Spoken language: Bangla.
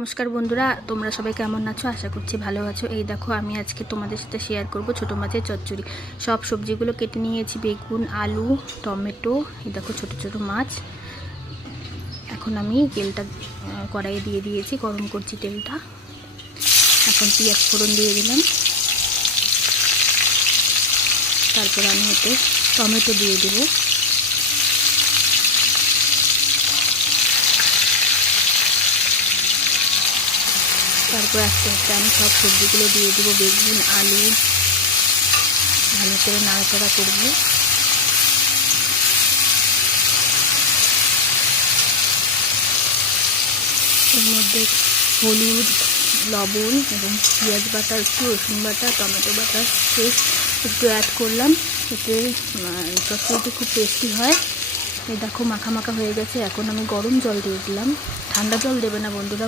নমস্কার বন্ধুরা, তোমরা সবাই কেমন আছো? আশা করছি ভালো আছো। এই দেখো, আমি আজকে তোমাদের সাথে শেয়ার করব ছোটো মাছের চচ্চড়ি। সব সবজিগুলো কেটে নিয়েছি, বেগুন, আলু, টমেটো। এই দেখো ছোট ছোট মাছ। এখন আমি তেলটা কড়াইয়ে দিয়ে দিয়েছি, গরম করছি তেলটা। এখন পেঁয়াজ ফোড়ন দিয়ে দিলাম। তারপর আমি এতে টমেটো দিয়ে দেবো। তারপর আস্তে আস্তে আমি সব সবজিগুলো দিয়ে দেবো, বেগুন, আলু। ভালো করে নাড়াচাড়া করবো। এর মধ্যে হলুদ, লবণ এবং পেঁয়াজ বাটা, একটু রসুন বাটা, টমেটো বাটা একটু অ্যাড করলাম। এতে চচ্চড়িটি খুব টেস্টি হয়। এই দেখো মাখা মাখা হয়ে গেছে। এখন আমি গরম জল দিয়ে দিলাম। ঠান্ডা জল দেবে না বন্ধুরা,